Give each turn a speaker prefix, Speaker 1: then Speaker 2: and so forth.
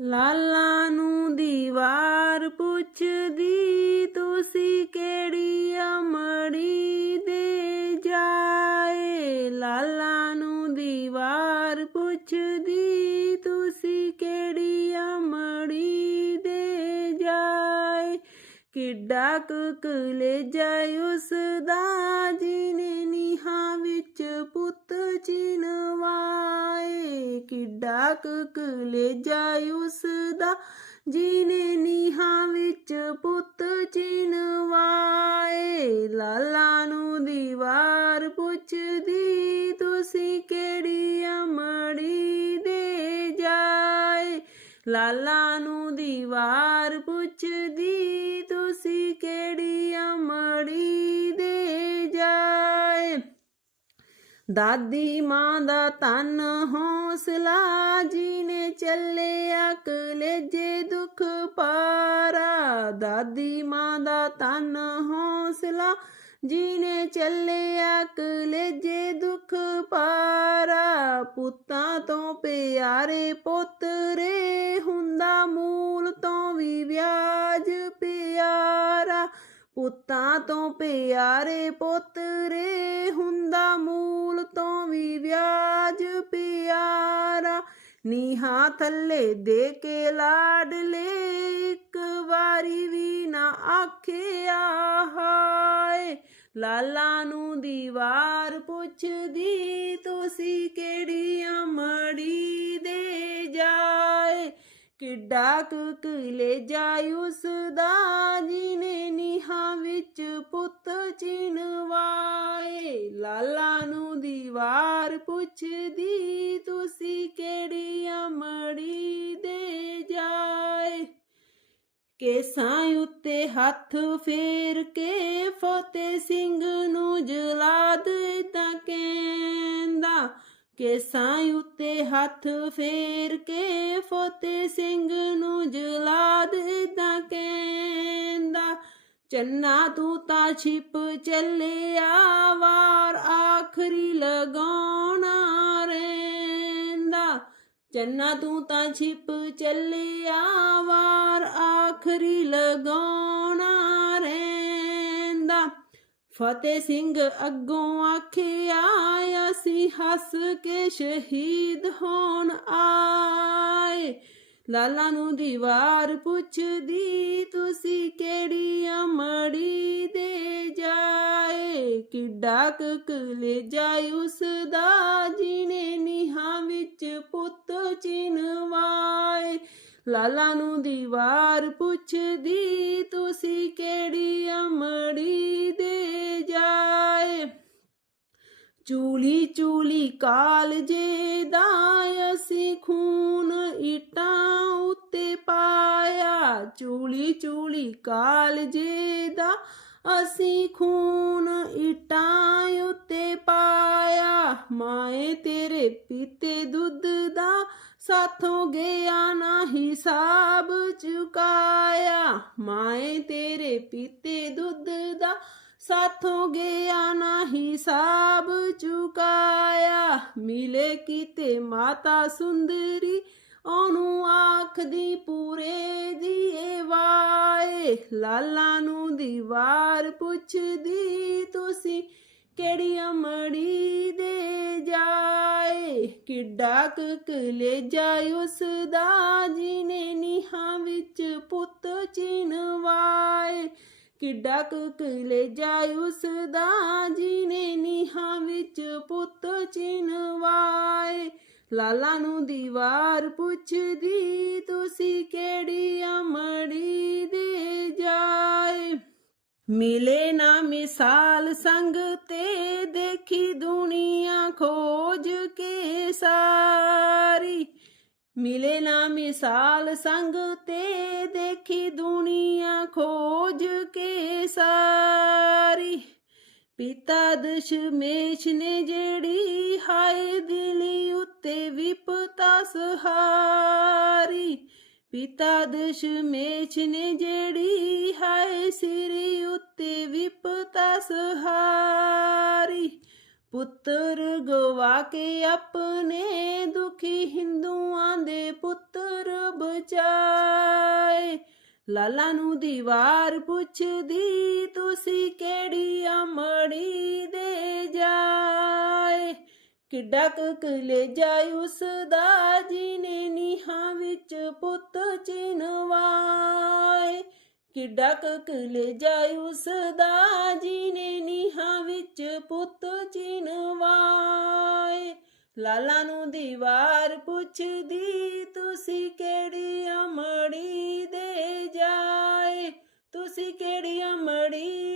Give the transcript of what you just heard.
Speaker 1: ਲਾਲਾ ਨੂੰ ਦੀਵਾਰ ਪੁੱਛਦੀ, ਤੁਸੀਂ ਕਿਹੜੀ ਅਮੜੀ ਦੇ ਜਾਏ? ਲਾਲਾ ਨੂੰ ਦੀਵਾਰ ਪੁੱਛਦੀ, ਤੁਸੀਂ ਕਿਹੜੀ ਅਮੜੀ ਦੇ ਜਾਏ? ਕਿੱਡਾ ਕੁਕਲੇ ਜਾਇ ਉਸ ਦਾ ਕਿੱਡਾ ਕੁਕਲੇ ਜਾਇ ਉਸ ਦਾ ਜਿਨੇ ਨੀਹਾਂ ਵਿੱਚ ਪੁੱਤ ਚਿਨਵਾਏ ਲਾਲਾ ਨੂੰ ਦੀਵਾਰ ਪੁੱਛਦੀ, ਤੁਸੀਂ ਕਿਹੜੀ ਅਮੜੀ ਦੇ ਜਾਏ? ਲਾਲਾ ਨੂੰ ਦੀਵਾਰ ਪੁੱਛਦੀ, ਤੁਸੀਂ ਕਿਹੜੀ ਅਮੜੀ ਦਾਦੀ ਮਾਂ ਦਾ ਤਨ ਹੌਸਲਾ ਜੀਨੇ ਚੱਲਿਆ ਕਲੇਜੇ ਦੁੱਖ ਪਾਰਾ। ਦਾਦੀ ਮਾਂ ਦਾ ਤਨ ਹੌਸਲਾ ਜੀਨੇ ਚੱਲੇ ਚੱਲਿਆ ਕਲੇਜੇ ਦੁੱਖ ਪਾਰਾ। ਪੁੱਤਾਂ ਤੋਂ ਪਿਆਰੇ ਪੁੱਤਰੇ ਹੁੰਦਾ ਮੂਲ ਤੋਂ ਵੀ ਵਿਆਜ ਪਿਆਰਾ। ਪੁੱਤਾਂ ਤੋਂ ਪਿਆਰੇ ਪੁੱਤਰੇ ਹੁੰਦਾ ਮੂਲ ਨੀਹਾਂ ਥੱਲੇ ਦੇ ਕੇ ਲਾਡਲੇ ਇੱਕ ਵਾਰੀ ਵੀ ਨਾ ਆਖਿਆ ਹਾਏ। ਲਾਲਾ ਨੂੰ ਦੀਵਾਰ ਪੁੱਛਦੀ, ਤੁਸੀਂ ਕਿਹੜੀ ਅਮੜੀ ਕਿੱਡਾ ਕੁਕਲੇ ਜਾਇ ਉਸ ਦਾ ਜਿਨੇ ਨੀਹਾਂ ਵਿੱਚ ਪੁੱਤ ਚਿਨਵਾਏ ਲਾਲਾ ਨੂੰ ਦੀਵਾਰ ਪੁੱਛਦੀ, ਤੁਸੀਂ ਕਿਹੜੀ ਅਮੜੀ ਦੇ ਜਾਏ? ਕੇਸਾਂ ਉੱਤੇ ਹੱਥ ਫੇਰ ਕੇ ਫਤਿਹ ਸਿੰਘ ਨੂੰ ਜਲਾਦ ਤਾਂ ਕਹਿੰਦਾ ਕੇਸਾਂ ਉੱਤੇ ਹੱਥ ਫੇਰ ਕੇ ਫੋਤੇ ਸਿੰਘ ਨੂੰ ਜਲਾ ਦੇ ਕਹਿੰਦਾ, ਚੰਨਾ ਤੂੰ ਤਾਂ ਛਿਪ ਚੱਲਿਆ, ਵਾਰ ਆਖਰੀ ਲਗਾਉਣਾ ਰਹਿੰਦਾ। ਚੰਨਾ ਤੂੰ ਤਾਂ ਛਿਪ ਚੱਲਿਆ, ਵਾਰ ਆਖਰੀ ਲਗਾਉਣਾ ਰਹਿੰਦਾ। ਫਤਿਹ ਸਿੰਘ ਅੱਗੋਂ ਆਖਿਆ, ਅਸੀਂ ਹੱਸ ਕੇ ਸ਼ਹੀਦ ਹੋਣ ਆਏ। ਲਾਲਾ ਨੂੰ ਦੀਵਾਰ ਪੁੱਛਦੀ, ਤੁਸੀਂ ਕਿਹੜੀ ਅਮੜੀ ਦੇ ਜਾਏ? ਕਿੱਡਾ ਕੁਕਲੇ ਜਾਇ ਉਸ ਦਾ, ਜਿਨੇ ਨੀਹਾਂ ਵਿੱਚ ਪੁੱਤ ਚਿਨਵਾਏ ਲਾਲਾ ਨੂੰ ਦੀਵਾਰ ਪੁੱਛਦੀ, ਤੁਸੀਂ ਕਿਹੜੀ ਅਮੜੀ ਦੇ ਜਾਏ? ਚੂਲੀ ਚੂਲੀ ਕਾਲਜੇ ਦਾ ਅਸੀਂ ਖੂਨ ਇਟਾਂ ਉੱਤੇ ਪਾਇਆ। ਚੂਲੀ ਚੂਲੀ ਕਾਲਜੇ ਦਾ ਅਸੀਂ ਖੂਨ ਇਟਾਂ ਉੱਤੇ ਪਾਇਆ। ਮਾਏ ਤੇਰੇ ਪੀਤੇ ਦੁੱਧ ਦਾ ਸਾਥੋਂ ਗਿਆ ਨਾ ਹਿਸਾਬ ਚੁਕਾਇਆ। ਮਾਏ ਤੇਰੇ ਪੀਤੇ ਦੁੱਧ ਦਾ ਸਾਥੋਂ ਗਿਆ ਨਾ ਹਿਸਾਬ ਚੁਕਾਇਆ। ਮਿਲੇ ਕੀਤੇ ਮਾਤਾ ਸੁੰਦਰੀ, ਉਹਨੂੰ ਆਖਦੀ ਪੂਰੇ ਦੀਏ ਵਾਏ। ਲਾਲਾ ਨੂੰ ਦੀਵਾਰ ਪੁੱਛਦੀ, ਤੁਸੀਂ ਕਿਹੜੀ ਕਿੱਡਾ ਕੁ ਜਾਇ ਉਸ ਦਾ ਜਿਨੇ ਨੀਹਾਂ ਵਿੱਚ ਪੁੱਤ ਚਿਨਵਾਏ ਕਿੱਡਾ ਕੁਕਲੇ ਜਾਇ ਉਸ ਦਾ ਜਿਨੇ ਨੀਹਾਂ ਵਿੱਚ ਪੁੱਤ ਚਿਨਵਾਏ ਲਾਲਾ ਨੂੰ ਦੀਵਾਰ ਪੁੱਛਦੀ, ਤੁਸੀਂ ਕਿਹੜੀ ਅਮੜੀ ਦੇ ਜਾਏ? ਮਿਲੇ ਨਾ ਮਿਸਾਲ ਸੰਗ ਤੇ ਦੇਖੀ ਦੁਨੀਆ ਖੋਜ ਕੇ ਸਾਰੀ। ਮਿਲੇ ਨਾ ਮਿਸਾਲ ਸੰਗ ਤੇ ਦੇਖੀ ਦੁਨੀਆ ਖੋਜ ਕੇ ਸਾਰੀ। ਪਿਤਾ ਦਸ਼ਮੇਸ਼ ਨੇ ਜਿਹੜੀ ਹਾਏ ਦਿਲੀ ਉੱਤੇ ਵਿਪਤਾ ਸਹਾਰੀ। ਪਿਤਾ ਦਸ਼ਮੇਸ਼ ਨੇ ਜਿਹੜੀ ਹਾਏ ਸਿਰੀ ਉੱਤੇ ਵਿਪਤਾ ਸਹਾਰੀ। ਪੁੱਤਰ ਗਵਾ ਕੇ ਆਪਣੇ ਦੁਖੀ ਹਿੰਦੂਆਂ ਦੇ ਪੁੱਤਰ ਬਚਾਏ। ਲਾਲਾ ਨੂੰ ਦੀਵਾਰ ਪੁੱਛਦੀ, ਤੁਸੀਂ ਕਿਹੜੀ ਅਮੜੀ ਦੇ ਜਾਏ? ਕਿੱਡਾ ਕੁ ਕਲੇਜਾ ਉਸ ਦਾ, ਜਿਹਨੇ ਨੀਹਾਂ ਵਿੱਚ ਪੁੱਤ ਚਿਨਵਾ ਕਿੱਡਾ ਕਕਲ ਜਾਇ ਉਸ ਦਾ ਜੀਨੇ ਨੀਹਾਂ ਵਿੱਚ ਪੁੱਤ ਚਿਨਵਾਏ ਲਾਲਾ ਨੂੰ ਦੀਵਾਰ ਪੁੱਛਦੀ, ਤੁਸੀਂ ਕਿਹੜੀ ਅਮੜੀ ਦੇ ਜਾਏ? ਤੁਸੀਂ ਕਿਹੜੀ ਅਮੜੀ